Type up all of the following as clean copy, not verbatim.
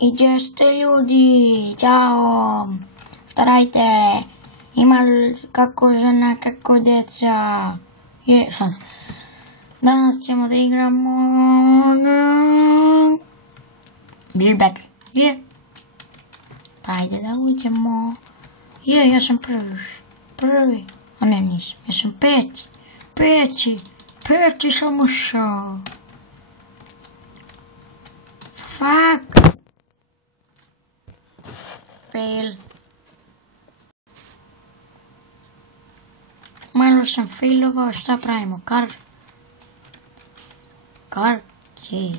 I gdje ste ljudi? Ćao! Starajte! Ima li kako žena, kako djeca? Šans. Danas ćemo da igramo... Beer Battle. Pa ajde da uđemo. Ja sam prvi. A ne, nisam. Ja sam peti sam ušao. Fuck. Fail. Malo sam failovao, šta pravimo? Car keys.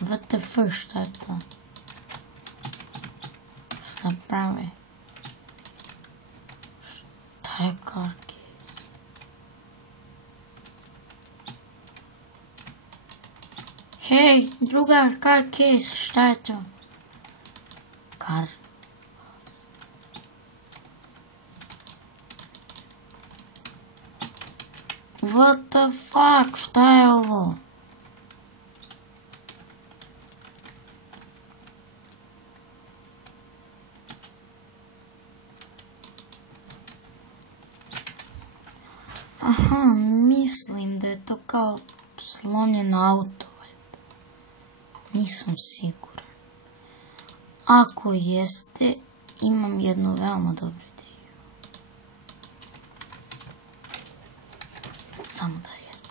What the fuck, šta je to? Šta pravi? Šta je car keys? Hej, drugar, car keys, šta je to? Car. What the fuck, šta je ovo? Aha, mislim da je to kao slomljen auto. Nisam siguran. Ako jeste, imam jednu veoma dobru ideju. Samo da jeste.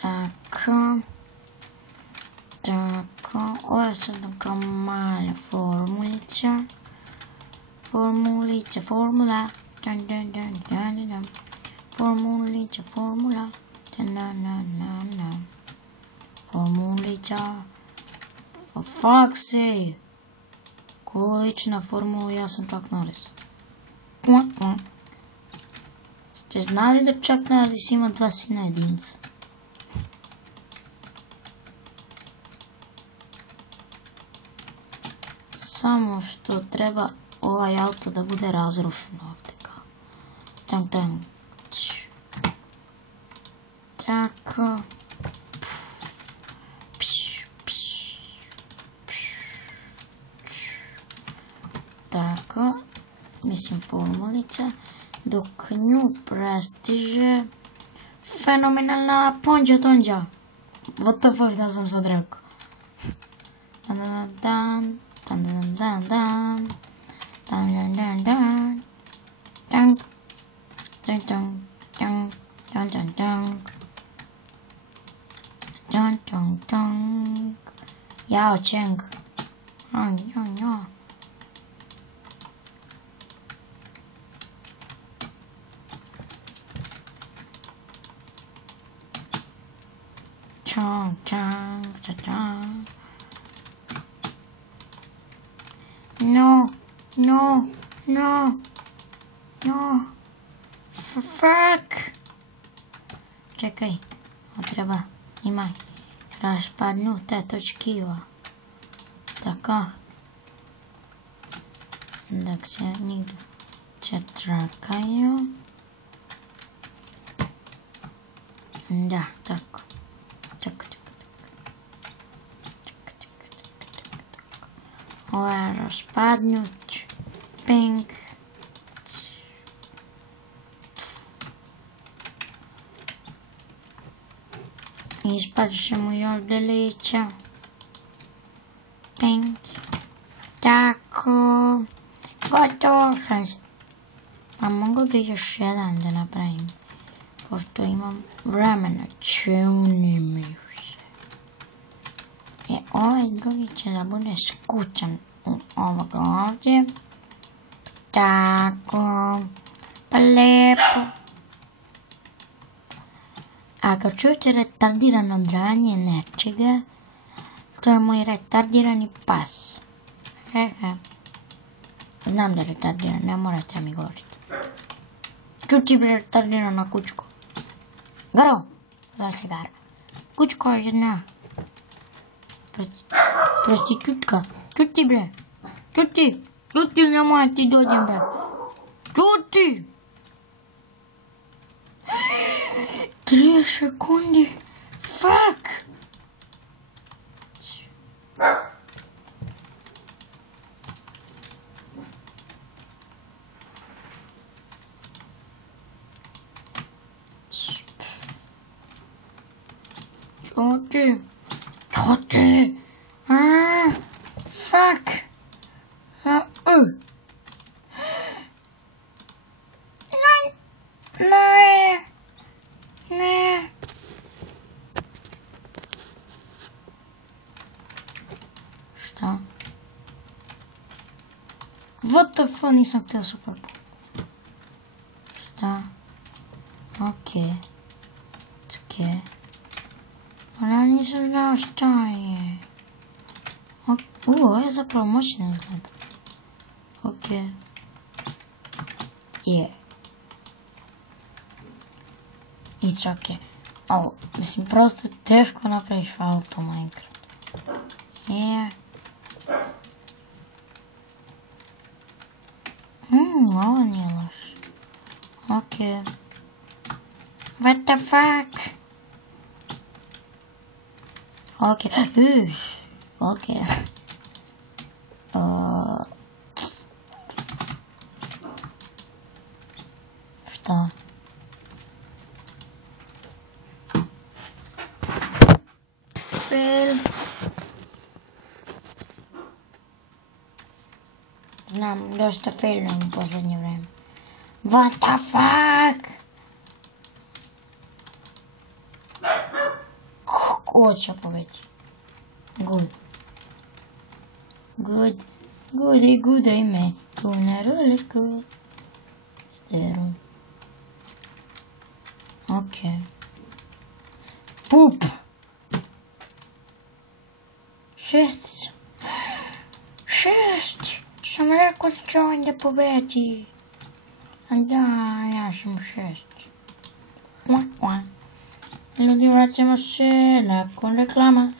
Tako. Ovo je sad kao mala formulica. Formula. Formula. Formulica. For fuck's sake. Ko liči na formulu, ja sam Chuck Norris. Ste znali da Chuck Norris ima 2 sina jedinca? Samo što treba ovaj auto da bude razrušen ovdje kao. Tang. Tako. Tako. Mislim formulica. Dok nju prestiže fenomenalna ponđa tonđa. What the fuck da sam sad rekao. Yao Cheng. No. Fuck. Čekaj, treba, imaj, raspadnute točkiva. Tako. Dok se njih četrakaju. Da, tako. Ovo je raspadnut. Pink. Ispadit će mu i ovdje lića. Pink. Tako. Gotovo. Šanse. Pa mogu bi još jedan da napravim. Pošto imam vremena. Čuni mi se. Ovaj drugi će da bude skućan u ovoga ovdje. Tako. Pa lijepo. Ako čujete retardirano dranje nečega, to je moj retardirani pas. Znam da je retardiran, ne morate mi govoriti. Čuti bre retardirana kučko. Garo, zove se Gara. Kučko je jedna. Prostitutka. Čuti bre. Čuti, nemoj ti dođem bre. Čuti! 3 sekundi. Fuck! Okej. Fuck. Nej. Что? What the fuck, nisam htio super. Šta? Okej. Okej. Ali nisam znao šta je. Ovo je zapravo moćno izgleda. Okej. Je. It's okej. Mislim, prosto teško napraviš auto Minecraft. Je. Ovo nije loš. Okej. What the fuck? Okej. Okej. Šta? Fail. Znam, dosta failujem u posljednje vreme. What the fuck? Ko će pobedi? Good. Good ime. Ko na roller coasteru. Okej. Pup. Šestica. Sam rekao da će on da pobedi. A da, ja sam u 6. Ljudi, vraćamo se nakon reklama.